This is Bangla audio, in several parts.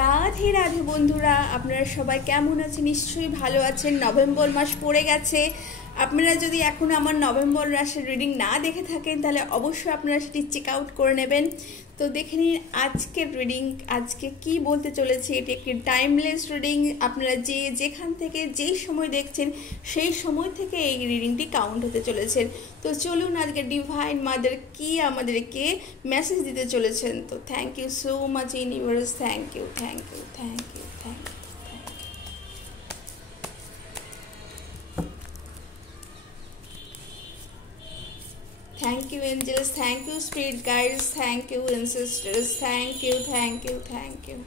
রাধে রাধে বন্ধুরা, আপনারা সবাই কেমন আছেন? নিশ্চয়ই ভালো আছেন। নভেম্বর মাস পড়ে গেছে। আপনারা যদি এখন আমার নভেম্বর মাসের রিডিং না দেখে থাকেন তাহলে অবশ্যই আপনারা সেটি চেক আউট করে নেবেন। তো দেখে নিন আজকের রিডিং আজকে কি বলতে চলেছে। এটি একটি টাইমলেস রিডিং। আপনারা যেখান থেকে যেই সময় দেখছেন সেই সময় থেকে এই রিডিংটি কাউন্ট হতে চলেছেন। তো চলুন আজকে ডিভাইন মাদার কি আমাদেরকে মেসেজ দিতে চলেছেন। তো thank you so much universe, thank you thank you thank you thank you. Thank you angels, thank you spirit guides, thank you ancestors, thank you, thank you, thank you.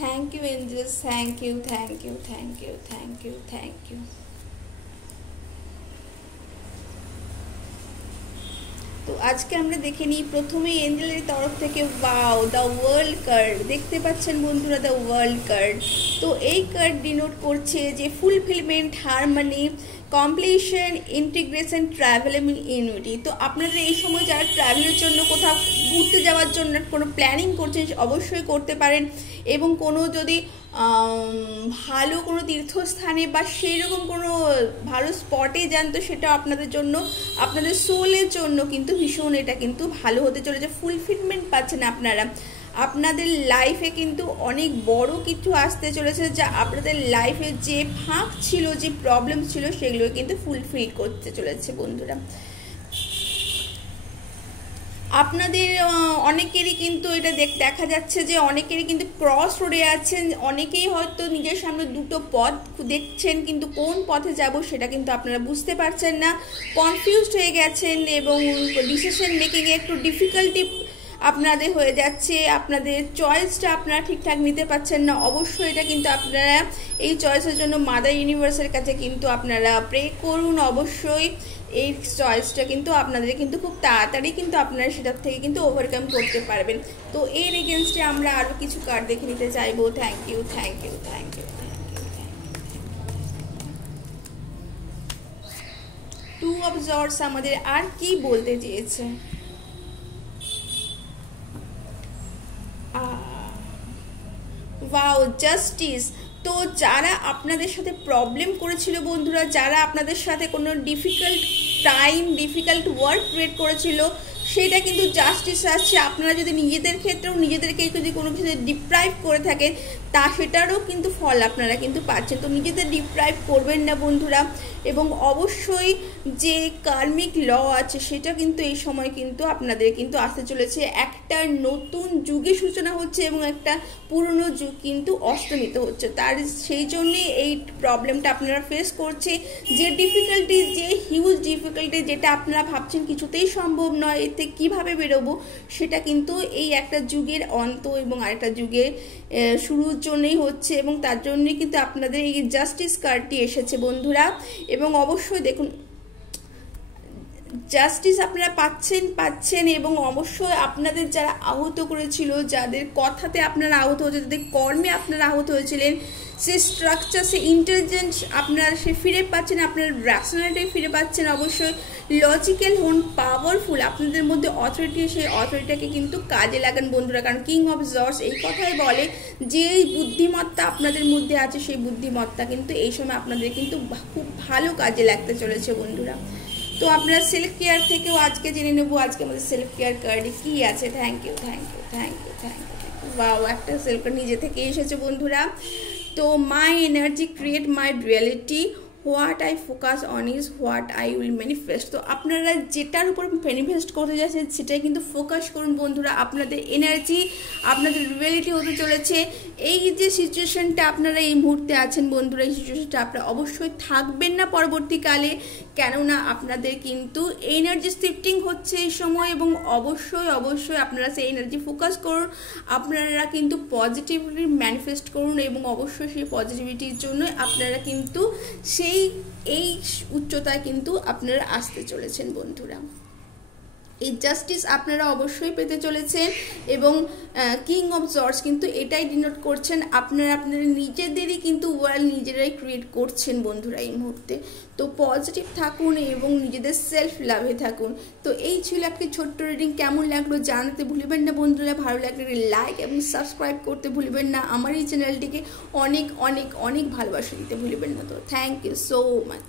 Thank you angels, thank you, thank you, thank you, thank you, thank you. তো আজকে আমরা দেখে নিই প্রথমেই এঞ্জেলের তরফ থেকে ওয়াও দ্য ওয়ার্ল্ড কার্ড দেখতে পাচ্ছেন বন্ধুরা, দ্য ওয়ার্ল্ড কার্ড। তো এই কার্ড ডিনোট করছে যে fulfilment, harmony, completion, integration, travel এবং ইউনিটি। তো আপনারা এই সময় যারা ট্রাভেলের জন্য কোথাও ঘুরতে যাওয়ার জন্য কোনো প্ল্যানিং করছেন অবশ্যই করতে পারেন, এবং কোনো যদি ভালো কোনো তীর্থস্থানে বা সেই রকম কোনো ভালো স্পটে যান তো সেটা আপনাদের জন্য, আপনাদের সোলের জন্য কিন্তু ভীষণ এটা কিন্তু ভালো হতে চলেছে। ফুলফিলমেন্ট পাচ্ছেন আপনারা। আপনাদের লাইফে কিন্তু অনেক বড় কিছু আসতে চলেছে, যা আপনাদের লাইফে যে ফাঁক ছিল, যে প্রবলেম ছিল সেগুলো কিন্তু ফুলফিল করতে চলেছে বন্ধুরা। আপনাদের অনেকেরই কিন্তু এটা দেখা যাচ্ছে যে অনেকেরই কিন্তু ক্রস রোডে আছেন। অনেকেই হয়তো নিজের সামনে দুটো পথ দেখছেন, কিন্তু কোন পথে যাব সেটা কিন্তু আপনারা বুঝতে পারছেন না, কনফিউজড হয়ে গেছেন এবং ডিসিশন মেকিংয়ে একটু ডিফিকাল্টি আপনাদের হয়ে যাচ্ছে। আপনাদের চয়েসটা আপনারা ঠিকঠাক নিতে পারছেন না। অবশ্যই এটা কিন্তু আপনারা এই চয়েসের জন্য মাদার ইউনিভার্সের কাছে কিন্তু আপনারা প্রে করুন। অবশ্যই এই চয়েসটা কিন্তু আপনাদের কিন্তু খুব তাড়াতাড়ি কিন্তু আপনারা সেটার থেকে কিন্তু ওভারকাম করতে পারবেন। তো এর এগেনস্টে আমরা আরও কিছু কার্ড দেখে নিতে চাইবো। Thank you thank you thank you thank you thank you. টু অফ জর্ডস আমাদের আর কি বলতে চেয়েছে। Wow, justice. তো যারা আপনাদের সাথে প্রবলেম করেছিল বন্ধুরা, যারা আপনাদের সাথে কোনো difficult time, difficult work create করেছিল, সেটা কিন্তু জাস্টিস আসছে। আপনারা যদি নিজেদের ক্ষেত্রেও নিজেদেরকে যদি কোনো কিছু ডিপ্রাইভ করে থাকেন তা সেটারও কিন্তু ফল আপনারা কিন্তু পাচ্ছেন। তো নিজেদের ডিপ্রাইভ করবেন না বন্ধুরা। এবং অবশ্যই যে কার্মিক ল আছে সেটা কিন্তু এই সময় কিন্তু আপনাদের কিন্তু আসতে চলেছে। একটা নতুন যুগের সূচনা হচ্ছে এবং একটা পুরনো যুগ কিন্তু অস্তমিত হচ্ছে। তার সেই জন্যে এই প্রবলেমটা আপনারা ফেস করছে। যে ডিফিকাল্টি, যে হিউজ ডিফিকাল্টি, যেটা আপনারা ভাবছেন কিছুতেই সম্ভব নয়, এতে কিভাবে বেরোবো, সেটা কিন্তু এই একটা যুগের অন্ত এবং আরেকটা যুগের শুরুর জন্যই হচ্ছে। এবং তার জন্যই কিন্তু আপনাদের এই জাস্টিস কার্ডটি এসেছে বন্ধুরা। এবং অবশ্যই দেখুন জাস্টিস আপনারা পাচ্ছেন এবং অবশ্যই আপনাদের যারা আহত করেছিল, যাদের কথাতে আপনারা আহত হয়েছে, যাদের কর্মে আপনারা আহত হয়েছিলেন, সে স্ট্রাকচার, সে ইন্টেলিজেন্স আপনারা সে ফিরে পাচ্ছেন, আপনার র্যাশনালিটি ফিরে পাচ্ছেন। অবশ্যই লজিক্যাল হন, পাওয়ারফুল, আপনাদের মধ্যে অথরিটি, সেই অথরিটিটাকে কিন্তু কাজে লাগান বন্ধুরা। কারণ কিং অফ জর্ডস এই কথাই বলে যে বুদ্ধিমত্তা আপনাদের মধ্যে আছে, সেই বুদ্ধিমত্তা কিন্তু এই সময় আপনাদের কিন্তু খুব ভালো কাজে লাগতে চলেছে বন্ধুরা। তো আপনারা সেলফ কেয়ার থেকেও আজকে জেনে নেবো আজকে আমাদের সেলফ কেয়ার কার্ডে কি আছে। Thank you thank you thank you thank you. Wow, একটা সেলফ কেয়ার নিজে থেকে এসেছে বন্ধুরা। তো my energy create my reality, what I focus on is what I will manifest. তো আপনারা যেটার উপর ম্যানিফেস্ট করতে যাচ্ছেন সেটাই কিন্তু ফোকাস করুন বন্ধুরা। আপনাদের এনার্জি আপনাদের রিয়েলিটি হতে চলেছে। এই যে সিচুয়েশনটা আপনারা এই মুহূর্তে আছেন বন্ধুরা, এই সিচুয়েশনটা আপনারা অবশ্যই থাকবেন না পরবর্তীকালে, কেননা আপনাদের কিন্তু এনার্জি শিফটিং হচ্ছে এই সময়। এবং অবশ্যই আপনারা সেই এনার্জি ফোকাস করুন। আপনারা কিন্তু পজিটিভলি ম্যানিফেস্ট করুন এবং অবশ্যই সেই পজিটিভিটির জন্য আপনারা কিন্তু এই উচ্চতায় কিন্তু আপনারা আসতে চলেছেন বন্ধুরা। এই জাস্টিস আপনারা অবশ্যই পেতে চলেছেন। এবং কিং অফ জর্জ কিন্তু এটাই ডিনোট করছেন আপনারা আপনাদের নিজেদেরই কিন্তু ওয়ার্ল্ড নিজেরাই ক্রিয়েট করছেন বন্ধুরা এই মুহূর্তে। তো পজিটিভ থাকুন এবং নিজেদের সেলফ লাভে থাকুন। তো এই ছিল একটি ছোট্ট রিডিং, কেমন লাগলো জানাতে ভুলবেন না বন্ধুরা। ভালো লাগলে লাইক এবং সাবস্ক্রাইব করতে ভুলবেন না, আমার এই চ্যানেলটিকে অনেক অনেক অনেক ভালোবাসা দিতে ভুলবেন না। তো থ্যাংক ইউ সো মাচ।